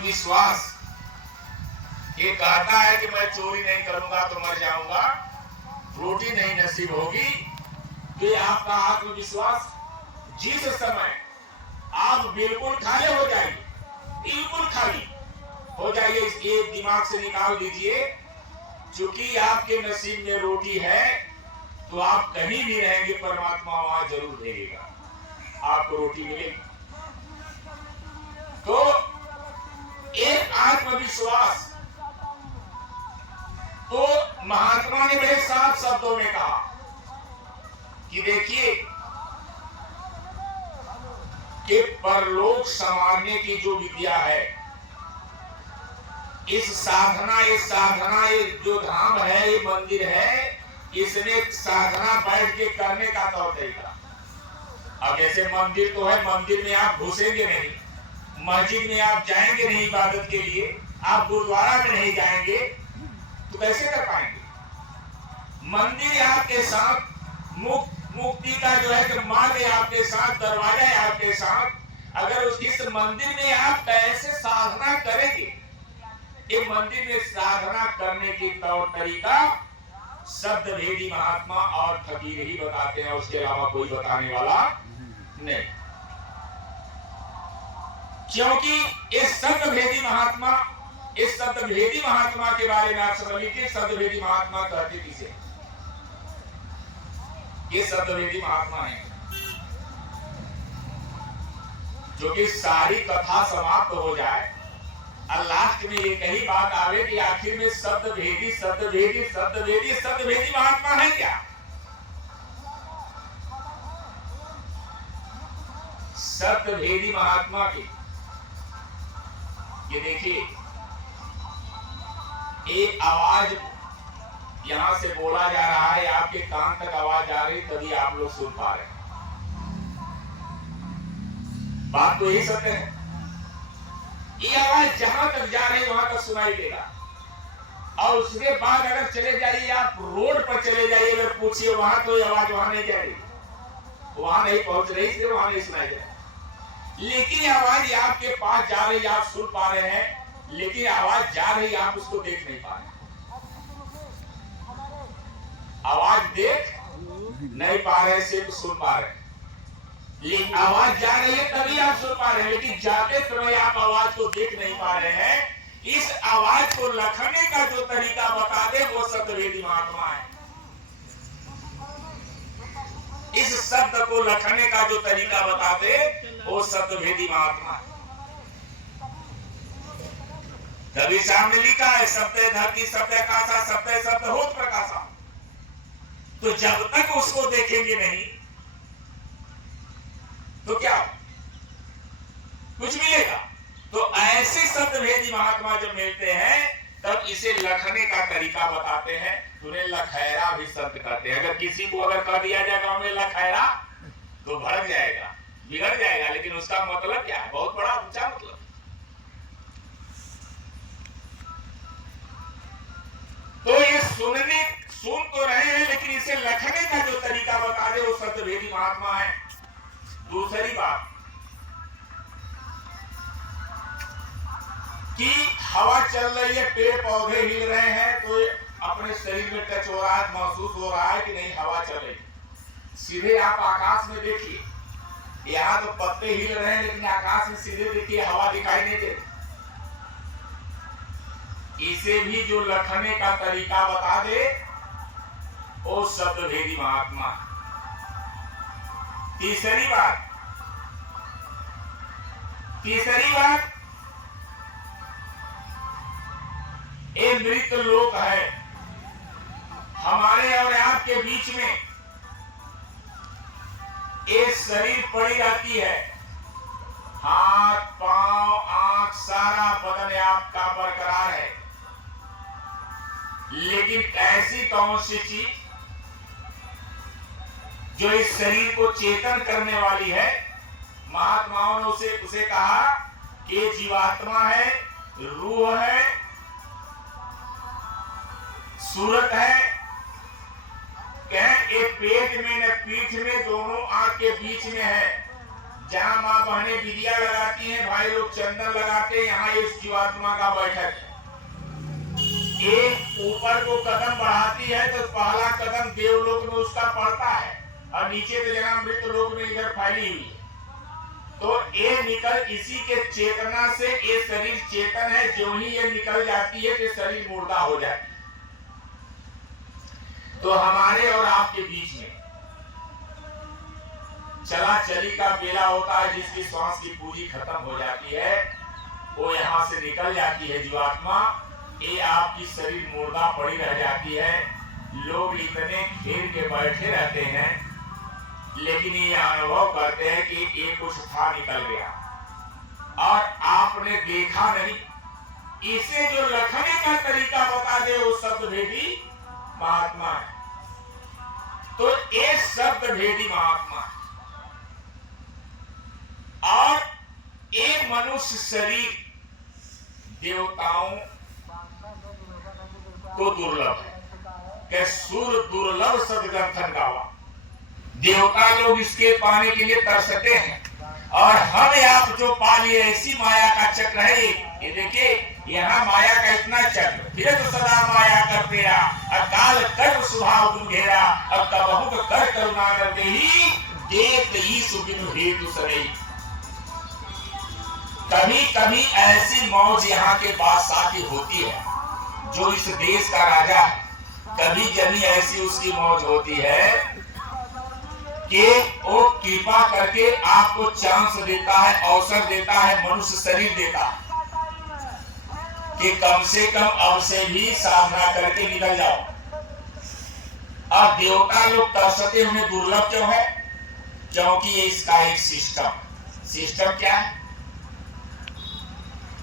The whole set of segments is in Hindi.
आत्मविश्वास ये कहता है कि मैं चोरी नहीं करूंगा तो मर जाऊंगा, रोटी नहीं नसीब होगी, तो ये आपका आत्मविश्वास जिस समय आप बिल्कुल खाली हो जाएंगे, बिल्कुल खाली हो जाइए, ये दिमाग से निकाल दीजिए। चूंकि आपके नसीब में रोटी है तो आप कहीं भी रहेंगे, परमात्मा वहां जरूर भेजेगा, आपको रोटी मिलेगी। तो एक आत्मविश्वास, तो महात्मा ने बड़े साफ शब्दों में कहा कि देखिए कि परलोक संवारने की जो विद्या है, इस साधना, ये जो धाम है, ये मंदिर है, इसमें साधना बैठ के करने का तौर तरीका। अब जैसे मंदिर तो है, मंदिर में आप घुसेंगे नहीं, मस्जिद में आप जाएंगे नहीं इबादत के लिए, आप गुरुद्वारा में नहीं जाएंगे, तो कैसे कर पाएंगे? मंदिर आपके साथ, मुक्ति का जो है कि मार्ग है आपके साथ, दरवाजा है आपके साथ। अगर इस मंदिर में आप कैसे साधना करेंगे, ये मंदिर में साधना करने की तौर तरीका शब्द भेदी महात्मा और फकीर ही बताते हैं, उसके अलावा कोई बताने वाला नहीं। क्योंकि इस शब्द भेदी महात्मा, इस शब्द भेदी महात्मा के बारे में आप समझ लीजिए, शब्द भेदी महात्मा कहते किसे? ये शब्द भेदी महात्मा है जो कि सारी कथा समाप्त हो जाए और लास्ट में एक ही बात आवे कि आखिर में शब्द भेदी, शब्द भेदी, शब्द भेदी, शब्द भेदी महात्मा है क्या? शब्द भेदी महात्मा की ये देखिए, एक आवाज यहां से बोला जा रहा है, आपके कान तक आवाज जा रही, तभी आप लोग सुन पा रहे हैं। बात तो यही सत्य है, ये आवाज जहां तक जा रही वहां तक सुनाई देगा। और उसके बाद अगर चले जाइए, आप रोड पर चले जाइए, अगर पूछिए वहां, तो ये आवाज वहां नहीं जा रही, वहां नहीं पहुंच रही, इसलिए वहां नहीं सुनाई दे रहा। लेकिन आवाज आपके पास जा रही, आप सुन पा रहे हैं, लेकिन आवाज जा रही, आप उसको देख नहीं पा रहे। आवाज देख नहीं पा रहे, सिर्फ सुन पा रहे। लेकिन आवाज जा रही है तभी आप सुन पा रहे हैं, लेकिन जाते समय आप आवाज को देख नहीं पा रहे हैं। इस आवाज को लखने का जो तरीका बता दे वो शब्दभेदी महात्मा है। इस शब्द को लखने का जो तरीका बता दे वो शब्दभेदी महात्मा है। तभी सामने लिखा है, शब्द धरती, शब्द आकाशा, शब्द होत प्रकाशा। तो जब तक उसको देखेंगे नहीं तो क्या कुछ मिलेगा? तो ऐसे शब्दभेदी महात्मा जब मिलते हैं तब इसे लखने का तरीका बताते हैं। उन्हें लखैरा भी शब्द कहते हैं। अगर किसी को अगर कह दिया जाए गांव में लखैरा तो भड़क जाएगा, बिगड़ जाएगा, लेकिन उसका मतलब क्या है? बहुत बड़ा ऊंचा मतलब। तो ये सुन तो रहे हैं, लेकिन इसे लखने का जो तरीका बता दे वो शब्दभेदी महात्मा है। दूसरी बात कि हवा चल रही है, पेड़ पौधे हिल रहे हैं, तो अपने शरीर में टच हो रहा है, महसूस हो रहा है कि नहीं हवा चल रही। सीधे आप आकाश में देखिए, यहाँ तो पत्ते हिल रहे हैं, लेकिन आकाश में सीधे देखिए हवा दिखाई नहीं देती। इसे भी जो लखने का तरीका बता दे वो शब्दभेदी महात्मा। तीसरी बात ये मृत लोक है हमारे और आपके बीच में। ये शरीर पड़ी रहती है, हाथ पांव आंख सारा बदन आपका बरकरार है, लेकिन ऐसी कौन सी चीज जो इस शरीर को चेतन करने वाली है? महात्माओं ने उसे कहा कि ये जीवात्मा है, रूह है, सूरत है। कहें ये पेट में न पीठ में, दोनों आंख के बीच में है। जहां माँ बहनें विदिया लगाती हैं, भाई लोग चंदन लगाते हैं, यहाँ इस जीवात्मा का बैठक है। एक ऊपर को कदम बढ़ाती है तो पहला कदम देवलोक में उसका पड़ता है और नीचे तो जना मृत लोक में इधर फैली हुई है। तो ये निकल इसी के चेतना से ये शरीर चेतन है, जो ही ये निकल जाती है कि शरीर मुर्दा हो जाती है। तो हमारे और आपके बीच में चला चली का बेला होता है, जिसकी श्वास की पूरी खत्म हो जाती है, वो यहां से निकल जाती है जीवात्मा। ये आपकी शरीर मुर्दा पड़ी रह जाती है। लोग इतने घेर के बैठे रहते हैं, लेकिन ये अनुभव करते हैं कि ये कुछ था निकल गया, और आपने देखा नहीं। इसे जो रखने का तरीका बता दे वो शब्द भेदी महात्मा है। तो ये शब्द भेदी महात्मा है। और ये मनुष्य शरीर देवताओं को दुर्लभ है, कि सुर दुर्लभ सदग्रंथन गावा। देवता लोग इसके पाने के लिए तरसते हैं, और हम आप जो पा लिए ऐसी माया का चक्र है। ये देखिए यहाँ माया का इतना चक्र, फिर तो सदा माया कर पेरा, अकाल कर्म स्वभाव गुण घेरा, अब कबहु कर करुणा कर देही, देत ईसु बिनु हेतु सनई। कभी कभी ऐसी मौज यहाँ के बादशाह की होती है, जो इस देश का राजा है। कभी जभी ऐसी उसकी मौज होती है कि वो कृपा करके आपको चांस देता है, अवसर देता है, मनुष्य शरीर देता है कि कम से कम अब से भी साधना करके निकल जाओ। अब देवता लोग तरसते उन्हें दुर्लभ क्यों है? क्योंकि ये इसका एक सिस्टम क्या है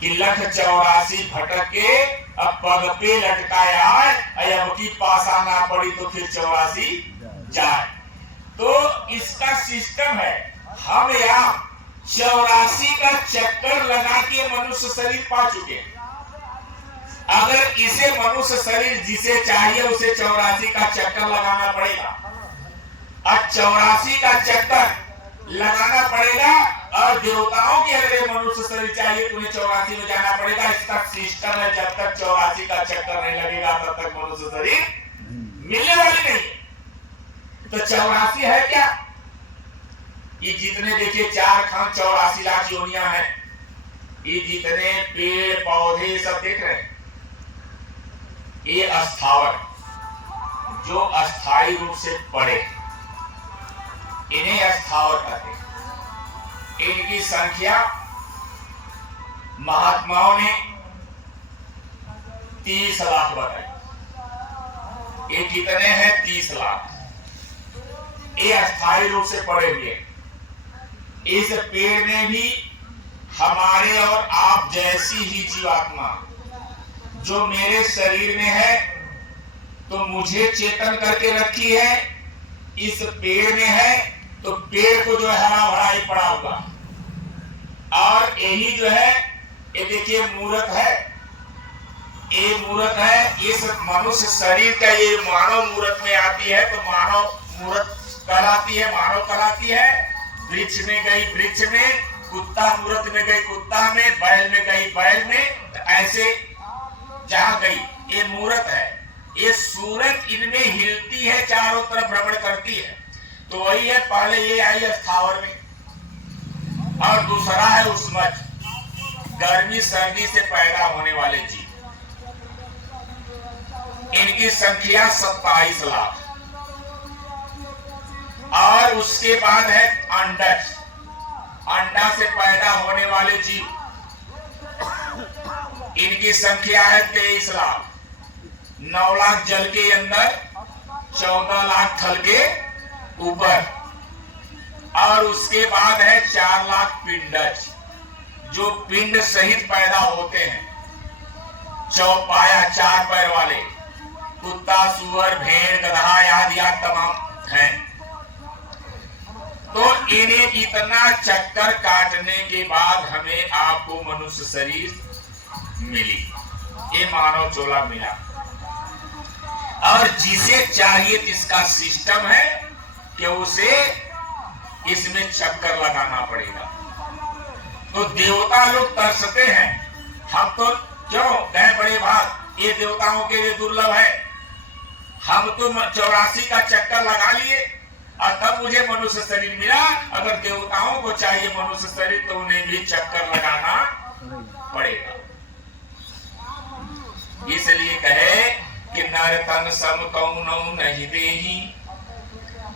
कि 1,84 भटक के अब पग पे लटकाया, अब की पासा ना पड़ी तो फिर 84 जाए। तो इसका सिस्टम है। हम यहाँ 84 का चक्कर लगा के मनुष्य शरीर पा चुके हैं। अगर इसे मनुष्य शरीर जिसे चाहिए उसे 84 का चक्कर लगाना पड़ेगा, और 84 का चक्कर लगाना पड़ेगा, और देवताओं के अगर मनुष्य शरीर चाहिए तो उन्हें 84 में जाना पड़ेगा। इसका सिस्टम है। जब तक 84 का चक्कर नहीं लगेगा तब तक मनुष्य शरीर मिलने वाली नहीं। तो 84 है क्या? ये जितने देखिए 4 खान 84 लाख योनियां हैं, ये जितने पेड़ पौधे सब देख रहे हैं, ये अस्थावर जो अस्थायी रूप से पड़े, इन्हें अस्थावर कहते हैं। इनकी संख्या महात्माओं ने 30 लाख बताई। ये कितने हैं? 30 लाख। ये अस्थायी रूप से पड़े हुए। इस पेड़ में भी हमारे और आप जैसी ही जीवात्मा जो मेरे शरीर में है, तो मुझे चेतन करके रखी है। इस पेड़ में है तो पेड़ को जो है हरा भरा ही पड़ा हुआ, और यही जो है ये देखिए मूर्त है। ये मूर्त है। इस मनुष्य शरीर का ये मानव मूर्त में आती है, तो मानव मूर्त कहलाती है, मानव कहलाती है। वृक्ष में गई वृक्ष में, कुत्ता मूर्त में गई कुत्ता में, बैल में गई बैल में, ऐसे जहां गई ये मूर्त है। ये सूरज इनमें हिलती है, चारों तरफ भ्रमण करती है। तो वही है, पहले ये आई स्थावर में, और दूसरा है उष्मज, गर्मी सर्दी से पैदा होने वाले जीव। इनकी संख्या 27 लाख। और उसके बाद है अंडज, अंडा से पैदा होने वाले जीव, इनकी संख्या है 23 लाख। 9 लाख जल के अंदर, 14 लाख थल के ऊपर, और उसके बाद है 4 लाख पिंडज, जो पिंड सहित पैदा होते हैं। चौपाया 4 पैर वाले, कुत्ता सुअर भेड़ गधा आदि तमाम हैं। तो इन्हें इतना चक्कर काटने के बाद हमें आपको मनुष्य शरीर मिली, ये मानव चोला मिला। और जिसे चाहिए इसका सिस्टम है कि उसे इसमें चक्कर लगाना पड़ेगा। तो देवता लोग तरसते हैं, हम तो क्यों गए बड़े भाग, ये देवताओं के लिए दुर्लभ है। हम तो 84 का चक्कर लगा लिए और तब मुझे मनुष्य शरीर मिला। अगर देवताओं को चाहिए मनुष्य शरीर तो उन्हें भी चक्कर लगाना पड़ेगा। इसलिए कहे कि नर तन सम कौनौ नहीं देही,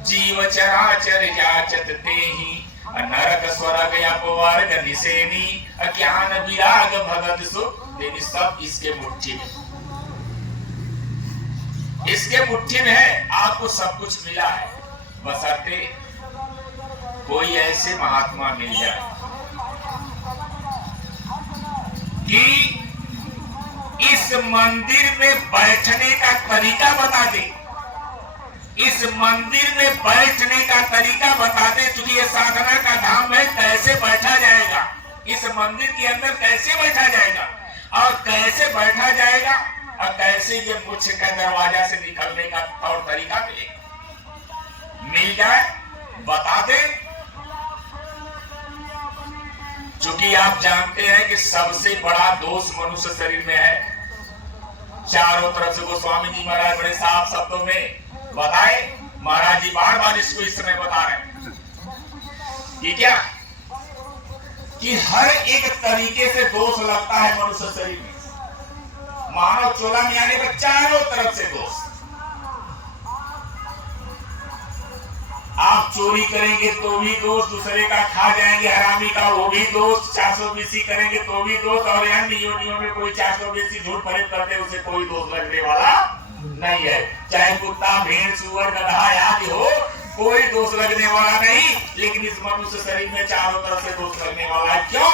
जीव चराचर जाचत तेहि, नरक स्वर्ग अपवर्ग निसेनी, अज्ञान विराग भगत सुख देनी। सब इसके मुट्ठी में, इसके मुट्ठी में है। आपको सब कुछ मिला है, बशर्ते कोई ऐसे महात्मा मिल जाए कि इस मंदिर में बैठने का तरीका बता दे, इस मंदिर में बैठने का तरीका बता दे। क्योंकि ये साधना का धाम है, कैसे बैठा जाएगा, इस मंदिर के अंदर कैसे बैठा जाएगा और कैसे बैठा जाएगा और कैसे ये मुझ का दरवाजा से निकलने का और तरीका मिल जाए, बता दे। क्योंकि आप जानते हैं कि सबसे बड़ा दोष मनुष्य शरीर में है। चारों तरफ से गोस्वामी जी महाराज बड़े साफ शब्दों में बताए, महाराज जी बार बार इसको इस समय बता रहे हैं। ये क्या कि हर एक तरीके से दोष लगता है मनुष्य शरीर में। मानव चोला में आने पर चारों तरफ से दोष। आप चोरी करेंगे तो भी दोष, दूसरे का खा जाएंगे हरामी का वो भी दोष, 420 करेंगे तो भी दोष, और अन्य योनियों में कोई 420 झूठ फरेब करते उसे कोई दोष लगने वाला नहीं है। चाहे कुत्ता भेड़ सुअर गधा आदि हो, कोई दोष लगने वाला नहीं। लेकिन इस मनुष्य शरीर में चारों तरफ से दोष लगने वाला है। क्यों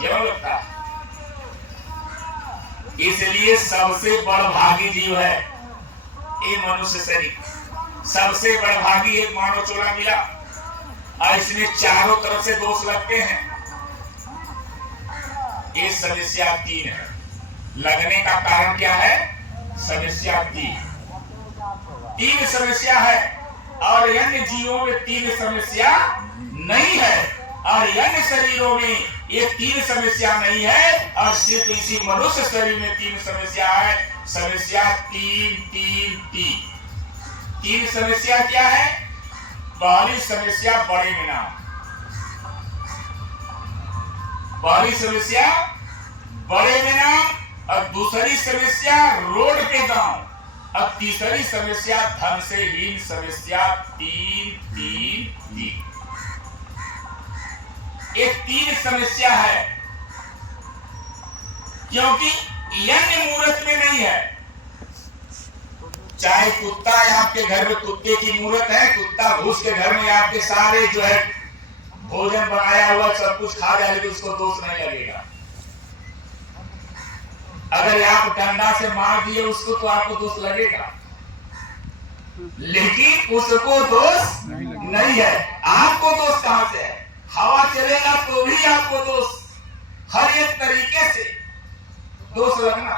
क्यों लगता है? इसलिए सबसे बड़भागी जीव है ये मनुष्य शरीर। सबसे बड़भागी एक मानव चोला मिला और इसमें चारों तरफ से दोष लगते हैं। ये समस्या 3 है। लगने का कारण क्या है? समस्या 3 समस्या है। और अन्य जीवों में 3 समस्या नहीं है, और अन्य शरीरों में ये 3 समस्या नहीं है, और सिर्फ इसी मनुष्य शरीर में 3 समस्या है। समस्या 3 समस्या क्या है? पहली समस्या बड़े में नाम, पहली समस्या बड़े में नाम, और दूसरी समस्या रोड के दाम, अब तीसरी समस्या धन से हीन समस्या। 3 ये 3 समस्या है, क्योंकि यज्ञ मूर्त में नहीं है। चाहे कुत्ता है आपके घर में, कुत्ते की मूर्त है, कुत्ता घुस के घर में आपके सारे जो है भोजन बनाया हुआ सब कुछ खा जाए, लेकिन उसको दोष नहीं लगेगा। अगर आप डंडा से मार दिए उसको तो आपको दोष लगेगा, लेकिन उसको दोष नहीं है। आपको दोष कहां से है? हवा चलेगा तो भी आपको दोष, हर एक तरीके से दोष लगना।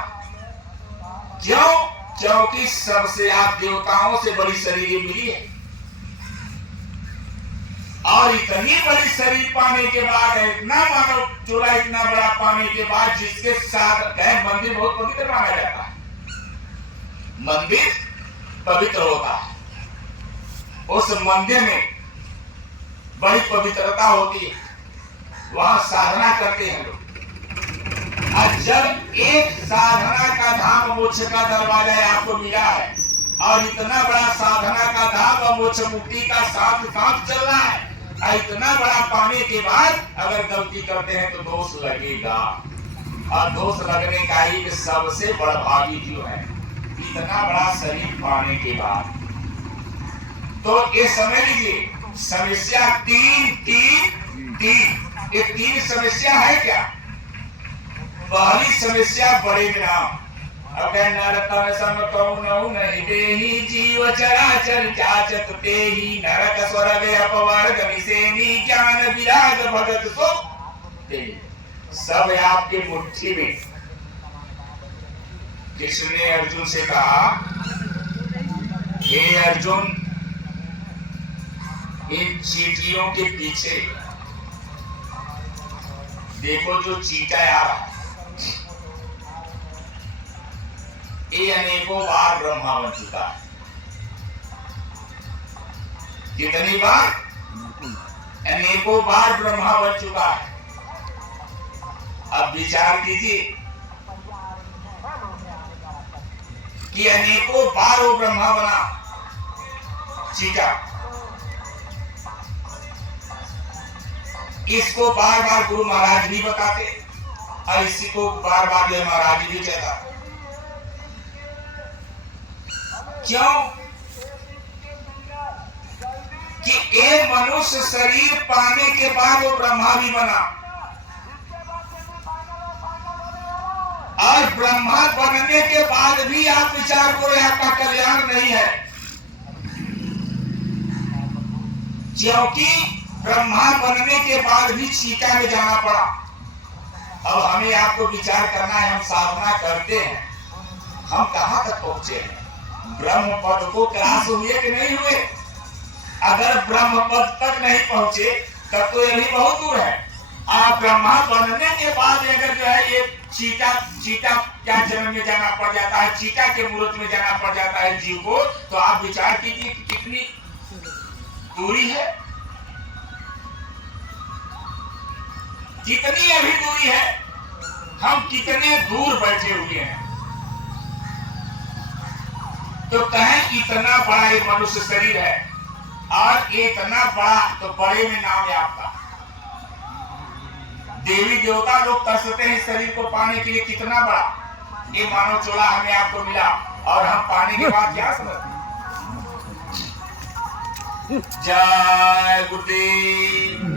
क्यों? क्योंकि सबसे आप देवताओं से बड़ी शरीर मिली है, और इतनी बड़ी शरीर पाने के बाद, इतना मानव चोला इतना बड़ा पाने के बाद, जिसके साथ गए मंदिर बहुत पवित्र माना जाता है। मंदिर पवित्र होता है, उस मंदिर में बड़ी पवित्रता होती है, वहां साधना करते हैं लोग। और जब एक साधना का धाम मोक्ष का दरवाजा आपको मिला है, और इतना बड़ा साधना का धाम और मोक्ष मुक्ति का साथ साथ चल रहा है, और इतना बड़ा पाने के बाद अगर गलती करते हैं तो दोष लगेगा। और दोष लगने का ही सबसे बड़भागी जो है, इतना बड़ा शरीर पाने के बाद। तो ये समझ लीजिए, समस्या 3 ये 3 समस्या है क्या? पहली समस्या बड़े में नाम, नरतन सम कौनौ नहीं देहि, जीव चराचर जाचत तेहि, नरक स्वर्ग अपवर्ग निसेनी, ज्ञान विराग भगत सुख देहि। सब आपके मुट्ठी में। कृष्ण ने अर्जुन से कहा, हे अर्जुन, इन चींटियों के पीछे देखो, जो चींटा आ रहा है ये अनेकों बार ब्रह्मा बन चुका है। कितनी बार? अनेकों बार ब्रह्मा बन चुका है। अब विचार कीजिए कि अनेकों बार वो ब्रह्मा बना चीटा, इसको बार बार गुरु महाराज भी बताते और इसी को बार बार जो महाराज भी कहता। क्यों? कि एक मनुष्य शरीर पाने के बाद वो ब्रह्मा भी बना, और ब्रह्मा बनने के बाद भी आप विचार करो आपका कल्याण नहीं है, क्योंकि ब्रह्मा बनने के बाद भी चीता में जाना पड़ा। अब हमें आपको विचार करना है, हम साधना करते हैं, हम कहां तक पहुंचे हैं? ब्रह्म पद को क्रॉस हुए कि नहीं हुए? अगर ब्रह्म पद तक नहीं पहुंचे तब तो ये भी बहुत दूर है। आप ब्रह्मा बनने के बाद अगर जो है ये चीता क्या जन्म में जाना पड़ जाता है, चीता के मूर्त में जाना पड़ जाता है जीव को, तो आप विचार कीजिए कि कितनी दूरी है, कितनी अभी दूरी है, हम कितने दूर बैठे हुए हैं। तो कहें इतना बड़ा एक मनुष्य शरीर है और इतना बड़ा, तो बड़े में नाम है आपका। देवी देवता लोग तरसते हैं शरीर को पाने के लिए, कितना बड़ा ये मानव चोला हमें आपको मिला, और हम पाने के बाद क्या समझते? जय गुरुदेव।